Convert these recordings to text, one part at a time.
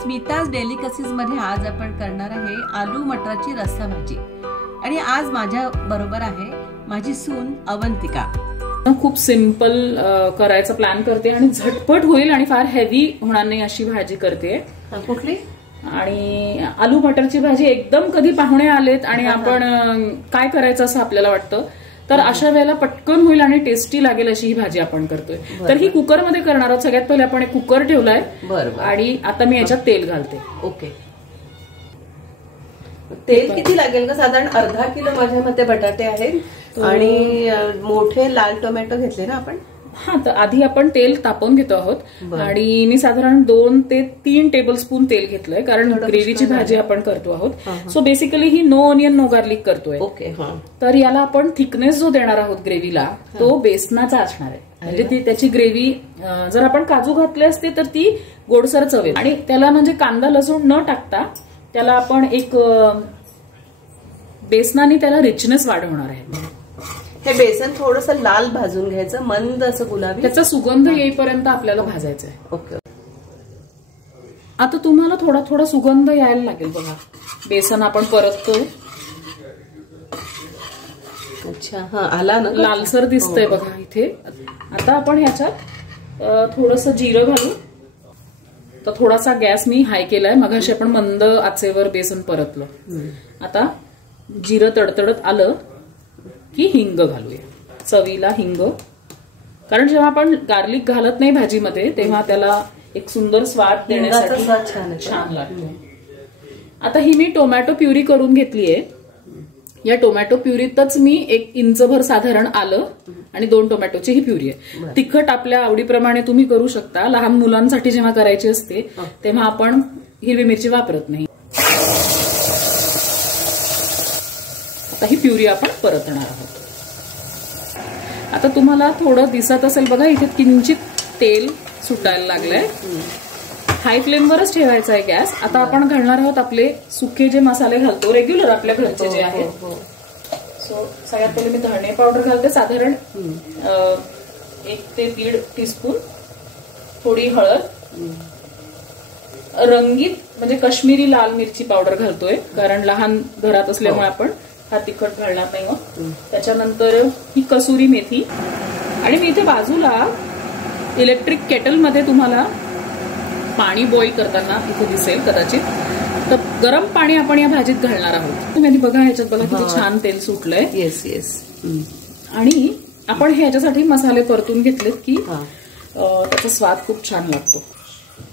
Smita's delicacies मध्ये आज आपण करणार आहे आलू मटराची रस्सा भाजी। आणि आज माझ्या बरोबर आहे माझी सून अवंतिका। खूप सिंपल करायचा प्लॅन करते आणि झटपट होईल आणि फार हेवी होणार नाही अशी भाजी करते। कुठली? आणि आलू मटरची भाजी एकदम कधी पाहुणे आलेत आणि आपण काय करायचं असं आपल्याला वाटतं, तर अशा वेळेला पटकन होईल आणि टेस्टी लागेल अशी ही भाजी आपण करतोय। तर ही कुकर मध्ये करणार आहोत। सगळ्यात पहिले आपण एक कुकर ठेवलाय आणि आता मी याच्यात तेल घालते। ओके, तेल किती लागेल का? साधारण अर्धा किलो माझ्या मते बटाटे आहेत आणि मोठे लाल टोमॅटो घेतले ना आपण। हा, तर आधी आपण तेल तापवून घेतो आहोत आणि मी साधारण 2 ते 3 टेबलस्पून तेल घेतलंय, कारण ग्रेव्हीची भाजी आपण करतो आहोत। सो बेसिकली ही नो ऑनियन नो गार्लिक करतोय। ओके, तर याला आपण थिकनेस जो देणार आहोत ग्रेव्हीला तो बेसनाचा असणार आहे। म्हणजे ती त्याची ग्रेव्ही जर आपण काजू घातले असते तर ती गोडसर चवेल। आणि त्याला म्हणजे कांदा लसूण न टाकता त्याला आपण एक बेसनाने त्याला रिचनेस वाढवणार आहे। हे बेसन थोडंसं लाल भाजून घ्यायचं, मंद असं गुलाबी, त्याचा सुगंध येईपर्यंत आपल्याला भाजायचं आहे। ओके, आता तुम्हाला थोडा थोडा सुगंध यायला लागेल बघा। बेसन आपण परततो। अच्छा, हा आला ना, लालसर दिसतंय बघा इथे। आता आपण ह्याच्यात थोडंसं जिरं घालू। तर थोडासा गॅस मी हाय केलाय, मगाशी आपण मंद आचेवर बेसन परतलं। आता जिरं तडतडत आलं की हिंग घालूया। चवीला हिंग, कारण जेव्हा आपण गार्लिक घालत नाही भाजीमध्ये तेव्हा त्याला एक सुंदर स्वाद देण्यासाठी छान लागतो। आता ही मी टोमॅटो प्युरी करून घेतलीये। या टोमॅटो प्युरीतच मी 1 इंचभर साधारण आलं आणि 2 टोमॅटोची ही प्युरी आहे। तिखट आपल्या आवडीप्रमाणे तुम्ही करू शकता। लहान मुलांसाठी जेव्हा करायची असते तेव्हा आपण हिरवी मिरची वापरत नाही। आता ही प्युरी आपण परतणार आहोत। आता तुम्हाला थोडं दिसत असेल बघा, इथे किंचित तेल सुटायला लागलंय। हाय फ्लेमवरच ठेवायचा आहे गॅस। आता आपण घालणार आहोत आपले सुके जे मसाले घालतो रेग्युलर आपल्या घरचे जे आहेत। सो सगळ्यात पहिले मी धणे पावडर घालते, साधारण 1 ते 1.5 टीस्पून। थोडी हळद, रंगीत म्हणजे काश्मीरी लाल मिरची पावडर घालतोय, कारण लहान घरात असल्यामुळे आपण हा तिखट घालणार नाही। मग त्याच्यानंतर ही कसुरी मेथी। आणि मी इथे बाजूला इलेक्ट्रिक केटल मध्ये तुम्हाला पाणी बॉईल करताना इथे दिसेल कदाचित, तर गरम पाणी आपण या भाजीत घालणार आहोत। तुम्ही बघा ह्याच्यात बघा किती छान तेल सुटलंय। Yes yes. आणि आपण ह्याच्यासाठी मसाले परतून घेतलेत की त्याचा स्वाद खूप छान लागतो।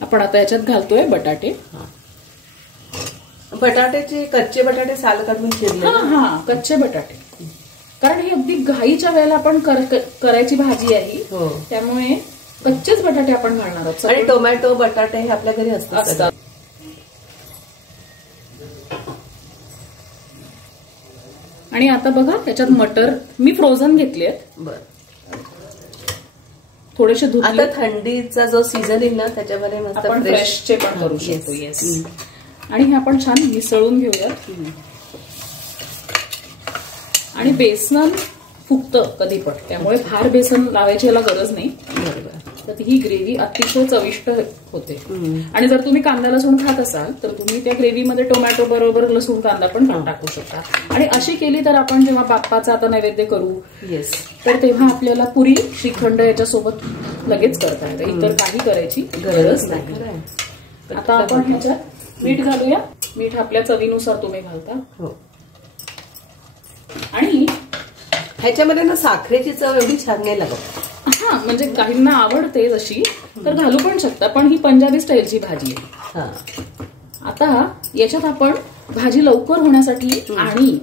आपण आता याच्यात घालतोय बटाटे। बटाट्याचे कच्चे बटाटे साल काढून चिरले। हा, कच्चे बटाटे, कारण ही अगदी घाईच्या वेळेला आपण करायची भाजी आहे, त्यामुळे कच्चेच बटाटे आपण घालणार आहोत। आणि टोमॅटो बटाटे हे आपल्या घरी असतात। आणि आता बघा त्याच्यात मटर मी फ्रोझन घेतलेत, थोडेसे धुतले। आता थंडीचा जो सीझन येईल ना त्याच्यामध्ये मस्त आपण फ्रेशचे पण करू शकतो। येस, आणि हे आपण छान मिसळून घेऊया। आणि बेसन फुगतं कधी पण, त्यामुळे फार बेसन लावायची याला गरज नाही। तर ही ग्रेव्ही अतिशय चविष्ट होते। आणि जर तुम्ही कांदा लसूण खात असाल तर तुम्ही त्या ग्रेव्हीमध्ये टोमॅटो बरोबर लसूण कांदा पण टाकू शकता। आणि अशी केली तर आपण जेव्हा बाप्पाचा आता नैवेद्य करू तर तेव्हा आपल्याला पुरी श्रीखंड याच्यासोबत लगेच करता येतं, इतर काही करायची गरज नाही। आता आपण ह्याच्यात मीठ घालूया। मीठ आपल्या चवीनुसार तुम्ही घालता। आणि ह्याच्यामध्ये ना साखरेची चव एवढी छान नाही लागत। हा, म्हणजे काहींना आवडते जशी तर घालू पण शकता, पण ही पंजाबी स्टाईलची भाजी आहे। आता याच्यात आपण भाजी लवकर होण्यासाठी आणि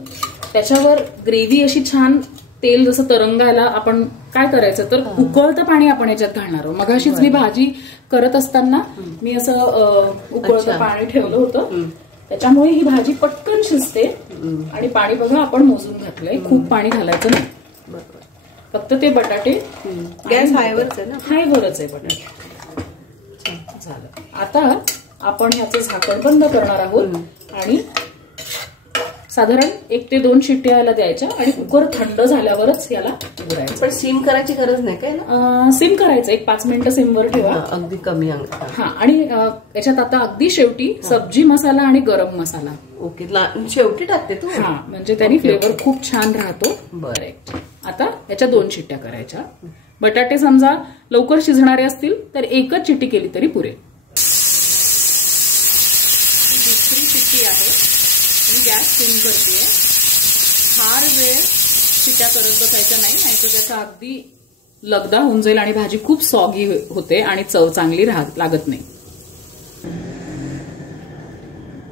त्याच्यावर ग्रेव्ही अशी छान तेल जसं तरंगायला आपण काय करायचं, तर उकळतं पाणी आपण याच्यात घालणार आहोत। मगाशीच मी भाजी करत असताना मी असं उकळतं पाणी ठेवलं होतं, त्याच्यामुळे ही भाजी पटकन शिजते। आणि पाणी बघा आपण मोजून घातलंय, खूप पाणी घालायचं नाही। फक्त ते बटाटे गॅस हायवरच आहे ना? हायवरच आहे बटाटे। झालं। आता आपण ह्याचं झाकण बंद करणार आहोत आणि साधारण 1 ते 2 शिट्ट्या याला द्यायच्या आणि कुकर थंड झाल्यावरच याला उघडायचं. पण सिम करायची गरज नाही काय ना? सिम करायचं, 1-5 मिनिटं सिमवर ठेवा. अगदी कमी. हा, आणि याच्यात आता अगदी शेवटी सब्जी मसाला आणि गरम मसाला. ओके, शेवटी टाकते तू? हा, म्हणजे त्यानी फ्लेवर खूप छान राहतो. बरं. आता याच्या 2 शिट्ट्या करायच्या. बटाटे समजा लवकर शिजणारे असतील तर 1च शिट्टी केली तरी पुरेल. दुसरी शिट्टी आहे. मी गॅस सिम करते. फार वेळ शिट्ट्या करत बसायच्या नाही, नाहीतर त्याचा अगदी लगदा होऊन जाईल आणि भाजी खूप सॉगी होते आणि चव चांगली लागत नाही.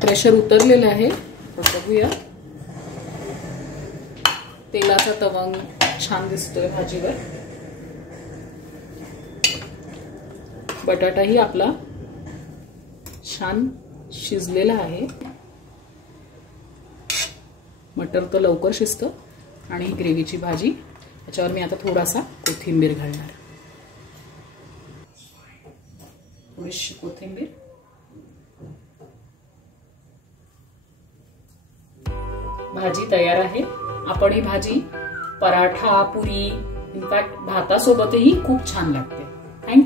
प्रेशर उतरलेलं आहे, बघूया. तेलाचा तवंग छान दिसतोय भाजीवर. बटाटाही आपला छान शिजलेला आहे. मटर तर लवकर शिजतं. आणि ही ग्रेव्हीची भाजी, याच्यावर मी आता थोडासा कोथिंबीर घालणार. थोडीशी कोथिंबीर. भाजी तयार आहे. आपण ही भाजी पराठा, पुरी, इनफॅक्ट भातासोबतही खूप छान लागते. थँक्यू.